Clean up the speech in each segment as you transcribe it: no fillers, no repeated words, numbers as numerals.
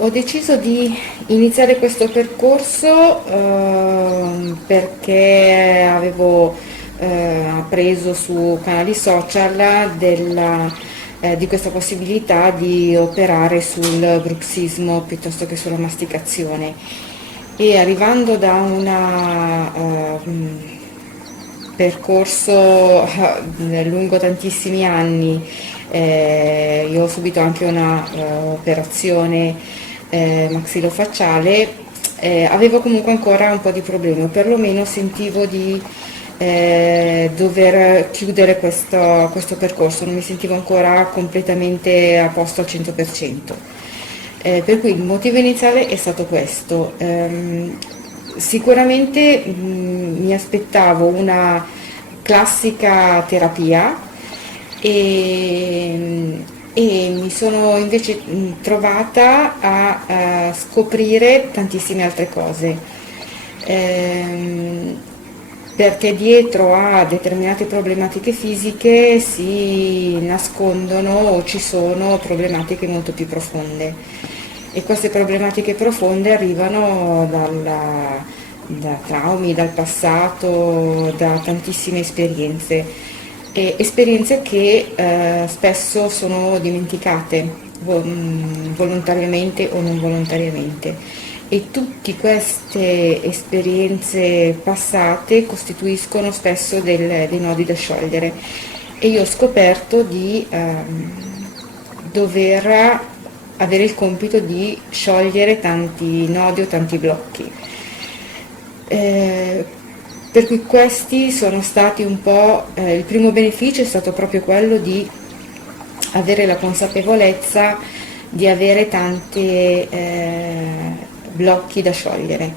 Ho deciso di iniziare questo percorso perché avevo appreso su canali social di questa possibilità di operare sul bruxismo piuttosto che sulla masticazione e arrivando da un percorso lungo tantissimi anni. Io ho subito anche una operazione maxillofacciale, avevo comunque ancora un po' di problemi, o perlomeno sentivo di dover chiudere questo percorso, non mi sentivo ancora completamente a posto al 100%. Per cui il motivo iniziale è stato questo. Sicuramente mi aspettavo una classica terapia e mi sono invece trovata a scoprire tantissime altre cose. Perché dietro a determinate problematiche fisiche si nascondono o ci sono problematiche molto più profonde e queste problematiche profonde arrivano da traumi, dal passato, da tantissime esperienze, e esperienze che spesso sono dimenticate volontariamente o non volontariamente. E tutte queste esperienze passate costituiscono spesso dei nodi da sciogliere e io ho scoperto di dover avere il compito di sciogliere tanti nodi o tanti blocchi. Per cui questi sono stati un po', il primo beneficio è stato proprio quello di avere la consapevolezza di avere tanti blocchi da sciogliere.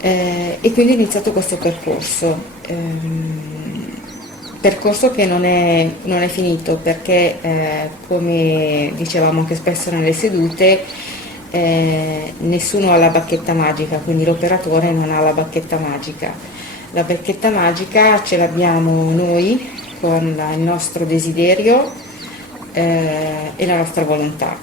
E quindi ho iniziato questo percorso che non è finito perché come dicevamo anche spesso nelle sedute, nessuno ha la bacchetta magica, quindi l'operatore non ha la bacchetta magica. La bacchetta magica ce l'abbiamo noi con il nostro desiderio e la nostra volontà.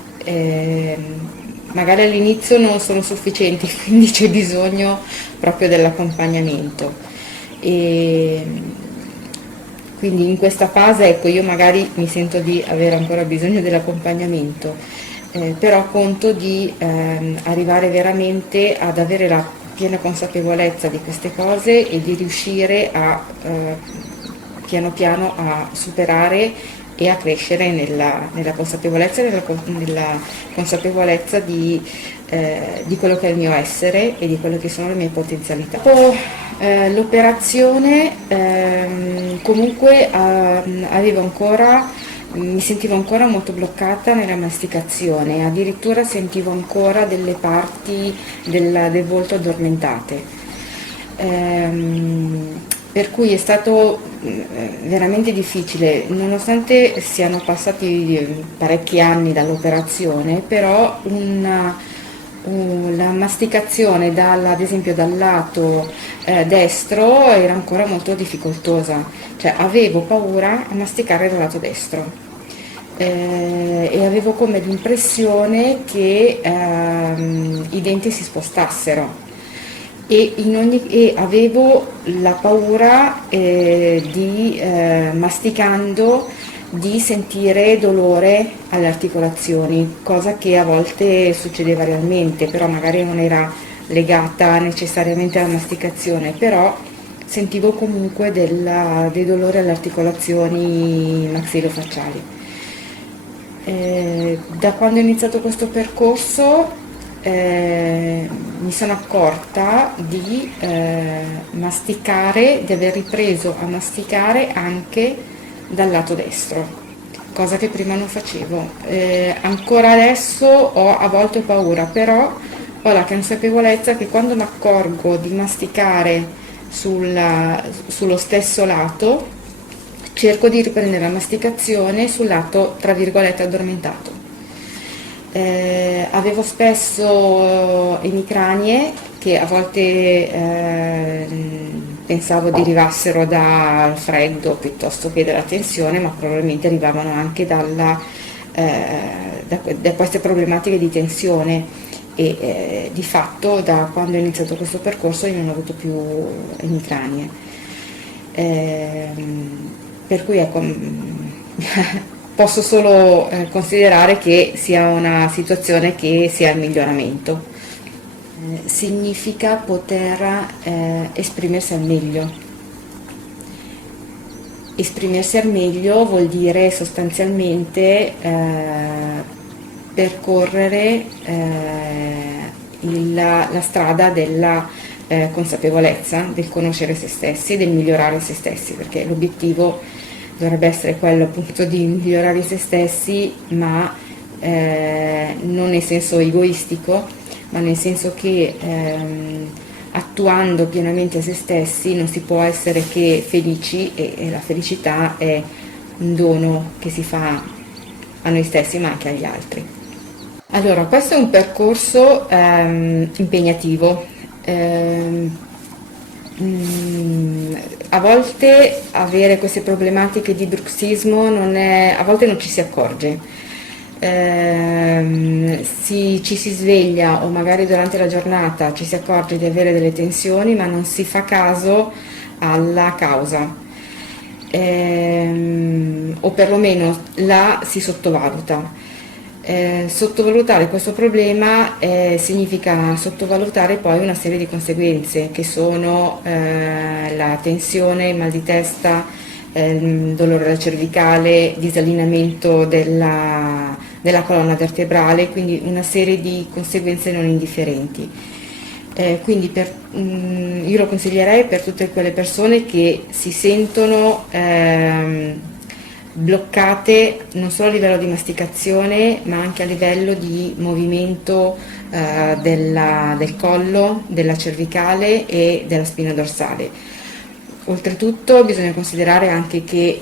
Magari all'inizio non sono sufficienti, quindi c'è bisogno proprio dell'accompagnamento. E quindi in questa fase, ecco, io magari mi sento di avere ancora bisogno dell'accompagnamento, però conto di arrivare veramente ad avere la piena consapevolezza di queste cose e di riuscire a piano piano a superare e a crescere nella consapevolezza e nella consapevolezza di quello che è il mio essere e di quello che sono le mie potenzialità. Dopo l'operazione comunque mi sentivo ancora molto bloccata nella masticazione, addirittura sentivo ancora delle parti del volto addormentate. Per cui è stato veramente difficile, nonostante siano passati parecchi anni dall'operazione, però la masticazione ad esempio dal lato destro era ancora molto difficoltosa, cioè avevo paura a masticare dal lato destro. E avevo come l'impressione che i denti si spostassero e avevo la paura masticando di sentire dolore alle articolazioni, cosa che a volte succedeva realmente, però magari non era legata necessariamente alla masticazione, però sentivo comunque dei dolori alle articolazioni maxillofacciali. Da quando ho iniziato questo percorso mi sono accorta di masticare, di aver ripreso a masticare anche dal lato destro, cosa che prima non facevo. Ancora adesso a volte ho paura, però ho la consapevolezza che quando mi accorgo di masticare sullo stesso lato, cerco di riprendere la masticazione sul lato, tra virgolette, addormentato. Avevo spesso emicranie che a volte pensavo derivassero dal freddo piuttosto che dalla tensione, ma probabilmente arrivavano anche da queste problematiche di tensione e di fatto da quando ho iniziato questo percorso io non ho avuto più emicranie. Per cui ecco, posso solo considerare che sia una situazione che sia in miglioramento. Significa poter esprimersi al meglio. Esprimersi al meglio vuol dire sostanzialmente percorrere la strada della consapevolezza, del conoscere se stessi e del migliorare se stessi, perché l'obiettivo dovrebbe essere quello appunto di migliorare se stessi, ma non nel senso egoistico, ma nel senso che attuando pienamente se stessi non si può essere che felici e la felicità è un dono che si fa a noi stessi ma anche agli altri. Allora, questo è un percorso impegnativo. A volte avere queste problematiche di bruxismo a volte non ci si accorge. Ci si sveglia o magari durante la giornata ci si accorge di avere delle tensioni ma non si fa caso alla causa, o perlomeno la si sottovaluta. Sottovalutare questo problema significa sottovalutare poi una serie di conseguenze che sono la tensione, il mal di testa, dolore alla cervicale, disallineamento della colonna vertebrale, quindi una serie di conseguenze non indifferenti. Quindi io lo consiglierei per tutte quelle persone che si sentono bloccate non solo a livello di masticazione ma anche a livello di movimento del collo, della cervicale e della spina dorsale. Oltretutto bisogna considerare anche che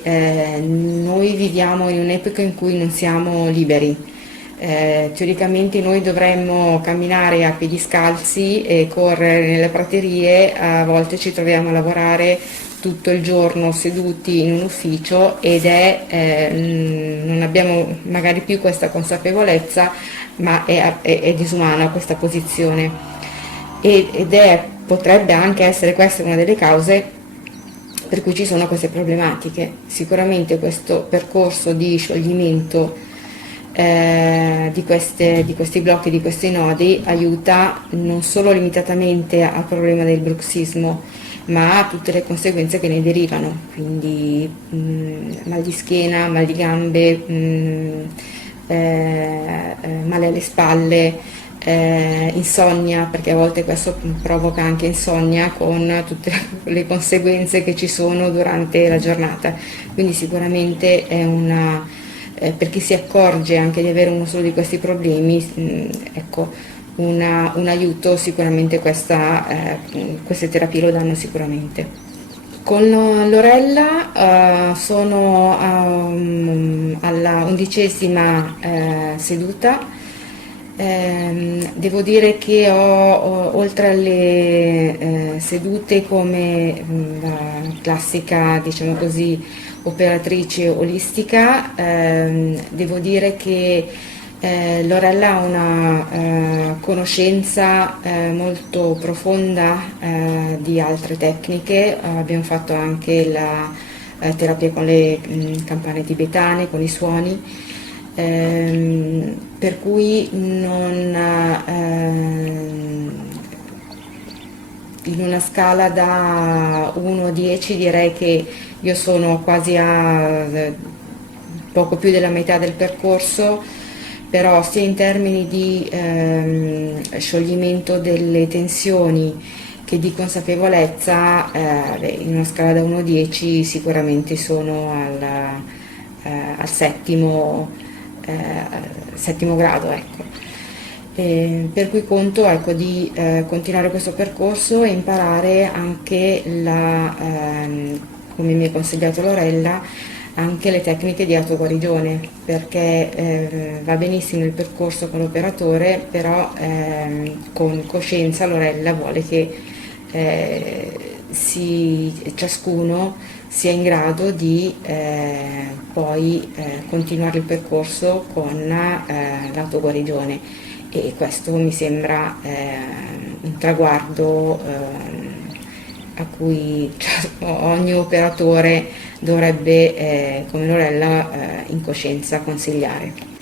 noi viviamo in un'epoca in cui non siamo liberi. Teoricamente noi dovremmo camminare a piedi scalzi e correre nelle praterie, a volte ci troviamo a lavorare tutto il giorno seduti in un ufficio ed non abbiamo magari più questa consapevolezza, ma è disumana questa posizione potrebbe anche essere questa una delle cause per cui ci sono queste problematiche. Sicuramente questo percorso di scioglimento di questi blocchi, di questi nodi, aiuta non solo limitatamente al problema del bruxismo, ma a tutte le conseguenze che ne derivano, quindi mal di schiena, mal di gambe, male alle spalle, insonnia, perché a volte questo provoca anche insonnia con tutte le conseguenze che ci sono durante la giornata, quindi sicuramente è per chi si accorge anche di avere uno solo di questi problemi, ecco, un aiuto sicuramente queste terapie lo danno sicuramente. Con Lorella sono alla 11ª seduta. Devo dire che oltre alle sedute come la classica, diciamo così, operatrice olistica, devo dire che Lorella ha una conoscenza molto profonda di altre tecniche. Abbiamo fatto anche la terapia con le campane tibetane, con i suoni, per cui in una scala da 1 a 10 direi che io sono quasi a poco più della metà del percorso, però sia in termini di scioglimento delle tensioni che di consapevolezza, in una scala da 1 a 10 sicuramente sono al settimo grado, ecco. Per cui conto, ecco, di continuare questo percorso e imparare anche come mi ha consigliato Lorella, anche le tecniche di autoguarigione, perché va benissimo il percorso con l'operatore, però con coscienza Lorella vuole che ciascuno sia in grado di poi continuare il percorso con l'autoguarigione, e questo mi sembra un traguardo a cui ogni operatore dovrebbe, come Lorella, in coscienza consigliare.